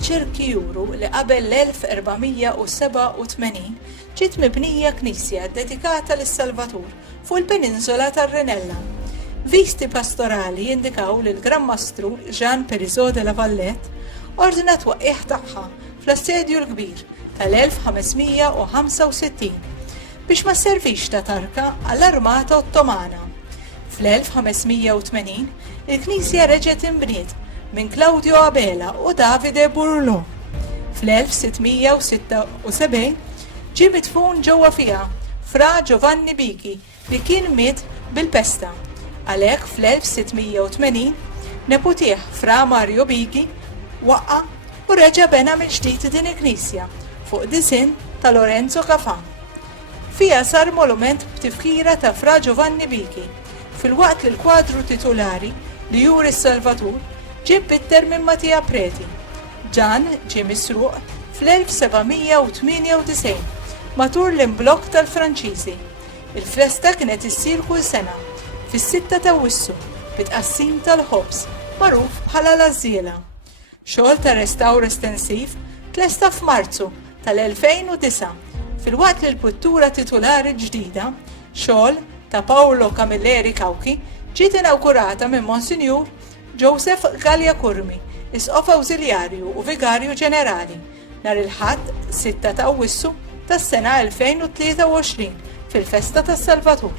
riċerki juru li qabel l-1487 ġiet mibnija knisja dedikata lis-Salvatur fuq il-Peniżola tar-Rinella. Visti pastorali jindikaw li l-Gran Jean Périsot de la Valette ordna twaqqih tagħha fl-assedju l-kbir tal-1565 biex ma sservix ta' tarka għall-Armata Ottomana. Fl-1580 il-Knisja reġgħet inbniet minn Claudio Abela u Davide Burlo. Fl-1676 ġie midfun ġewwa fiha Fra Giovanni Bicchi li kien miet bil-pesta. Għalhekk fl-1680 neputih Fra Mario Bicchi waqqa u reġa' bena mill-ġdid din il-Knisja fuq disinn ta' Lorenzo Cafà. Fiha sar monument b'tifkira ta' Fra Giovanni Bicchi fil-waqt li l-kwadru titolari li juri s-Salvatur ġie bitter minn Mattia Preti. Ġan ġie misruq fl-1798 matul l-imblokk tal-Franċiżi. Il-festa kienet issir kull sena fis-6 ta' Awwissu bit-tqassim tal-ħobż magħruf bħala l-Għażiela. Xogħol ta' restawr estensiv tlesta f'Marzu tal-2009 fil-waqt li l-pittura titolari ġdida xogħol ta' Paolo Camilleri Cauchi ġiet inawgurata minn Monsinjur Joseph Gallia Curmi, isqof awżiljarju u vigarju ġenerali, nhar il-Ħadd 6 ta' Awwissu tas-sena 2023 fil-Festa tas-Salvatur.